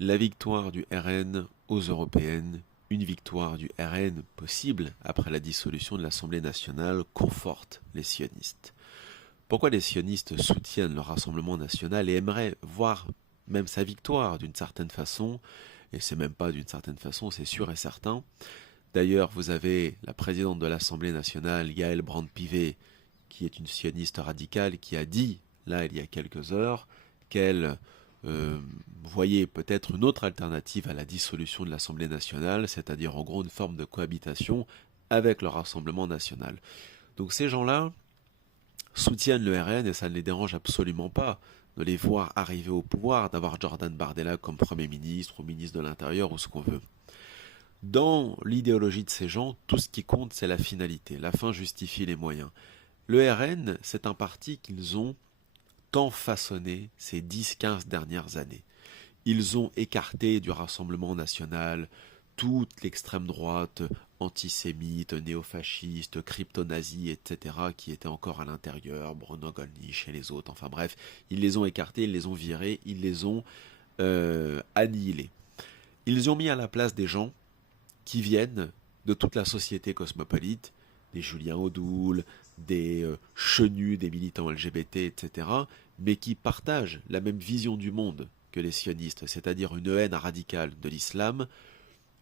La victoire du RN aux européennes, une victoire du RN possible après la dissolution de l'Assemblée nationale, conforte les sionistes. Pourquoi les sionistes soutiennent le Rassemblement national et aimeraient voir même sa victoire d'une certaine façon, et c'est même pas d'une certaine façon, c'est sûr et certain. D'ailleurs, vous avez la présidente de l'Assemblée nationale, Yael Braun-Pivet, qui est une sioniste radicale, qui a dit, là, il y a quelques heures, qu'elle voyait peut-être une autre alternative à la dissolution de l'Assemblée nationale, c'est-à-dire en gros une forme de cohabitation avec le Rassemblement national. Donc ces gens-là soutiennent le RN et ça ne les dérange absolument pas de les voir arriver au pouvoir, d'avoir Jordan Bardella comme Premier ministre ou ministre de l'Intérieur ou ce qu'on veut. Dans l'idéologie de ces gens, tout ce qui compte, c'est la finalité. La fin justifie les moyens. Le RN, c'est un parti qu'ils ont tant façonné ces 10-15 dernières années. Ils ont écarté du Rassemblement national toute l'extrême droite antisémite, néofasciste, crypto-nazi, etc., qui était encore à l'intérieur, Bruno Gollnisch et les autres, enfin bref, ils les ont écartés, ils les ont virés, ils les ont annihilés. Ils ont mis à la place des gens qui viennent de toute la société cosmopolite, des Julien Audoul, des chenus, des militants LGBT, etc., mais qui partagent la même vision du monde que les sionistes, c'est-à-dire une haine radicale de l'islam,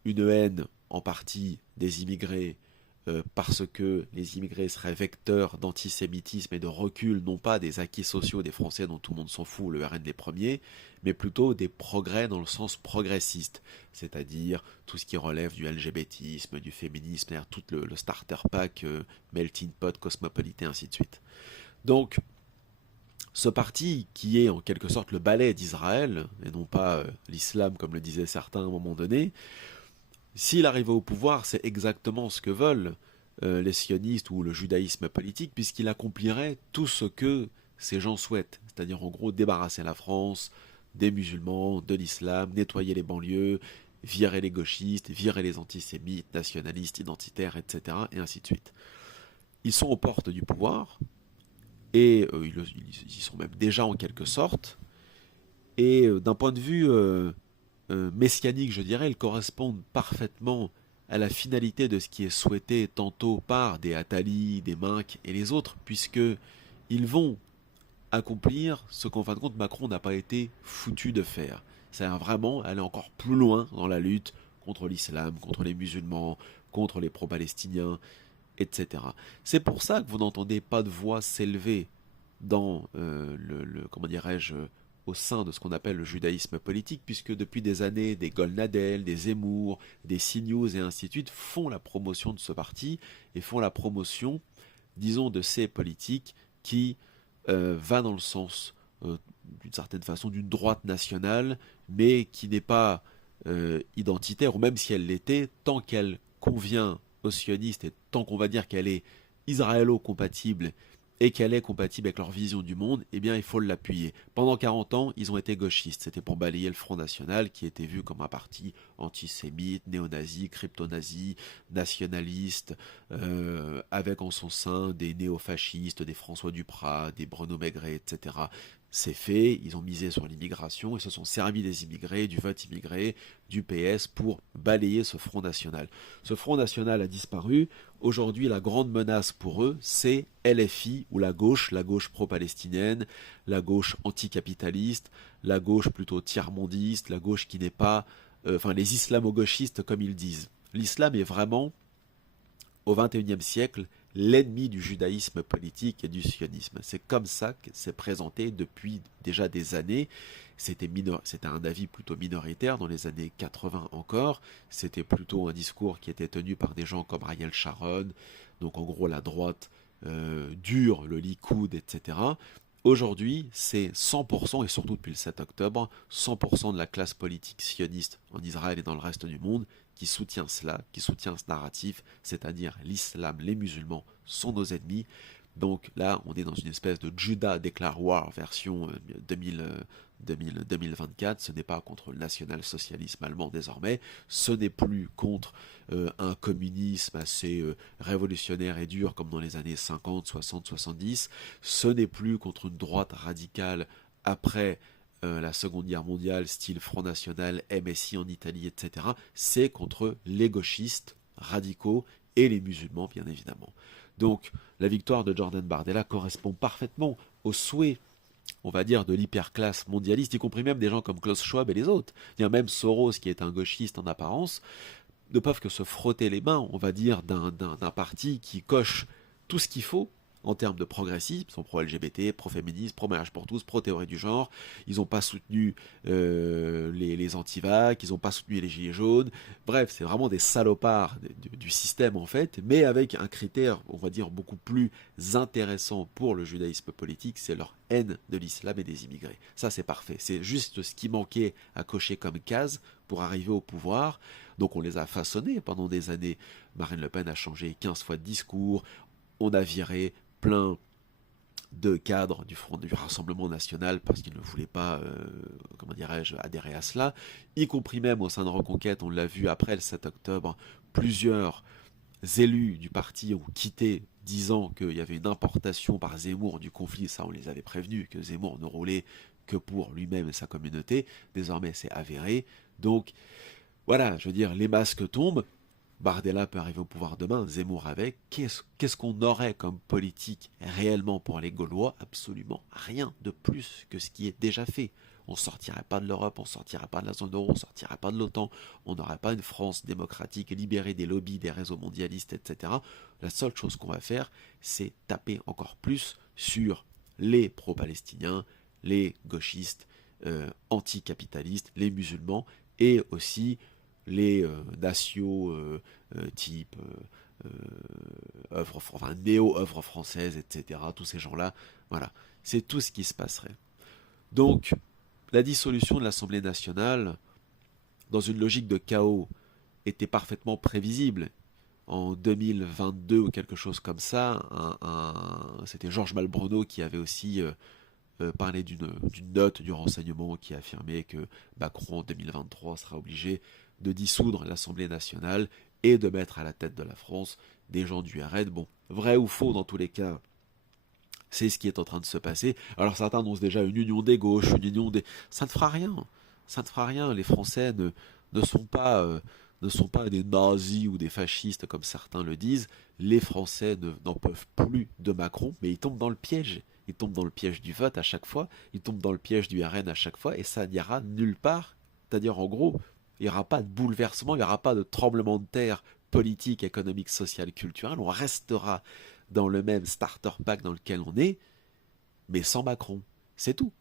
une haine en partie des immigrés parce que les immigrés seraient vecteurs d'antisémitisme et de recul, non pas des acquis sociaux des Français dont tout le monde s'en fout, le RN les premiers, mais plutôt des progrès dans le sens progressiste, c'est-à-dire tout ce qui relève du LGBTisme, du féminisme, c'est-à-dire tout le starter pack, melting pot, cosmopolitain, ainsi de suite. Donc, ce parti, qui est en quelque sorte le ballet d'Israël, et non pas l'islam comme le disaient certains à un moment donné, s'il arrivait au pouvoir, c'est exactement ce que veulent les sionistes ou le judaïsme politique, puisqu'il accomplirait tout ce que ces gens souhaitent, c'est-à-dire en gros débarrasser la France des musulmans, de l'islam, nettoyer les banlieues, virer les gauchistes, virer les antisémites, nationalistes, identitaires, etc., et ainsi de suite. Ils sont aux portes du pouvoir, et ils y sont même déjà en quelque sorte, et d'un point de vue messianique, je dirais, ils correspondent parfaitement à la finalité de ce qui est souhaité tantôt par des Attali, des Minc et les autres, puisque ils vont accomplir ce qu'en fin de compte Macron n'a pas été foutu de faire. C'est-à-dire vraiment aller encore plus loin dans la lutte contre l'islam, contre les musulmans, contre les pro-palestiniens, etc. C'est pour ça que vous n'entendez pas de voix s'élever dans comment dirais-je, au sein de ce qu'on appelle le judaïsme politique, puisque depuis des années, des Golnadel, des Zemmour, des CNews et ainsi de suite font la promotion de ce parti et font la promotion, disons, de ces politiques qui va dans le sens, d'une certaine façon, d'une droite nationale, mais qui n'est pas identitaire, ou même si elle l'était, tant qu'elle convient aux sionistes et tant qu'on va dire qu'elle est israélo-compatible et qu'elle est compatible avec leur vision du monde, eh bien il faut l'appuyer. Pendant 40 ans, ils ont été gauchistes. C'était pour balayer le Front National, qui était vu comme un parti antisémite, néo-nazi, crypto-nazi, nationaliste, avec en son sein des néo-fascistes, des François Duprat, des Bruno Maigret, etc. C'est fait, ils ont misé sur l'immigration, ils se sont servis des immigrés, du vote immigré, du PS pour balayer ce Front National. Ce Front National a disparu. Aujourd'hui, la grande menace pour eux, c'est LFI, ou la gauche pro-palestinienne, la gauche anticapitaliste, la gauche plutôt tiers-mondiste, la gauche qui n'est pas... enfin, les islamo-gauchistes, comme ils disent. L'islam est vraiment, au XXIe siècle, l'ennemi du judaïsme politique et du sionisme. C'est comme ça que c'est présenté depuis déjà des années. C'était un avis plutôt minoritaire dans les années 80 encore. C'était plutôt un discours qui était tenu par des gens comme Ariel Sharon, donc en gros la droite dure, le Likoud, etc. Aujourd'hui, c'est 100%, et surtout depuis le 7 octobre, 100% de la classe politique sioniste en Israël et dans le reste du monde qui soutient cela, qui soutient ce narratif, c'est-à-dire l'islam, les musulmans sont nos ennemis. Donc là, on est dans une espèce de Judas Declare War version 2024. Ce n'est pas contre le national-socialisme allemand désormais, ce n'est plus contre un communisme assez révolutionnaire et dur comme dans les années 50, 60, 70. Ce n'est plus contre une droite radicale après la Seconde Guerre mondiale, style Front National, MSI en Italie, etc., c'est contre les gauchistes radicaux et les musulmans, bien évidemment. Donc, la victoire de Jordan Bardella correspond parfaitement au souhait, on va dire, de l'hyperclasse mondialiste, y compris même des gens comme Klaus Schwab et les autres. Il y a même Soros, qui est un gauchiste en apparence, ne peuvent que se frotter les mains, on va dire, d'un parti qui coche tout ce qu'il faut en termes de progressisme. Ils sont pro-LGBT, pro-féminisme, pro-mariage pour tous, pro-théorie du genre. Ils n'ont pas soutenu les anti-vax, ils n'ont pas soutenu les gilets jaunes. Bref, c'est vraiment des salopards du système en fait, mais avec un critère, on va dire, beaucoup plus intéressant pour le judaïsme politique, c'est leur haine de l'islam et des immigrés. Ça, c'est parfait. C'est juste ce qui manquait à cocher comme case pour arriver au pouvoir. Donc on les a façonnés pendant des années. Marine Le Pen a changé 15 fois de discours, on a viré plein de cadres du Rassemblement national parce qu'ils ne voulaient pas, comment dirais-je, adhérer à cela, y compris même au sein de Reconquête, on l'a vu après le 7 octobre, plusieurs élus du parti ont quitté disant qu'il y avait une importation par Zemmour du conflit. Ça, on les avait prévenus que Zemmour ne roulait que pour lui-même et sa communauté. Désormais, c'est avéré. Donc, voilà, je veux dire, les masques tombent. Bardella peut arriver au pouvoir demain, Zemmour avec. Qu'est-ce qu'on aurait comme politique réellement pour les Gaulois? Absolument rien de plus que ce qui est déjà fait. On ne sortirait pas de l'Europe, on ne sortirait pas de la zone euro, on ne sortirait pas de l'OTAN, on n'aurait pas une France démocratique libérée des lobbies, des réseaux mondialistes, etc. La seule chose qu'on va faire, c'est taper encore plus sur les pro-palestiniens, les gauchistes, anticapitalistes, les musulmans, et aussi les nations type néo-œuvre française, etc. Tous ces gens-là, voilà. C'est tout ce qui se passerait. Donc, la dissolution de l'Assemblée nationale, dans une logique de chaos, était parfaitement prévisible. En 2022 ou quelque chose comme ça, c'était Georges Malbruno qui avait aussi parlé d'une note du renseignement qui affirmait que Macron en 2023 sera obligé de dissoudre l'Assemblée nationale et de mettre à la tête de la France des gens du RN. Bon, vrai ou faux dans tous les cas, c'est ce qui est en train de se passer. Alors certains annoncent déjà une union des gauches, une union des... Ça ne fera rien. Ça ne fera rien. Les Français ne sont pas... ne sont pas des nazis ou des fascistes comme certains le disent. Les Français n'en peuvent plus de Macron, mais ils tombent dans le piège. Ils tombent dans le piège du vote à chaque fois, ils tombent dans le piège du RN à chaque fois, et ça n'ira nulle part. C'est-à-dire, en gros, il n'y aura pas de bouleversement, il n'y aura pas de tremblement de terre politique, économique, social, culturel. On restera dans le même starter pack dans lequel on est, mais sans Macron. C'est tout.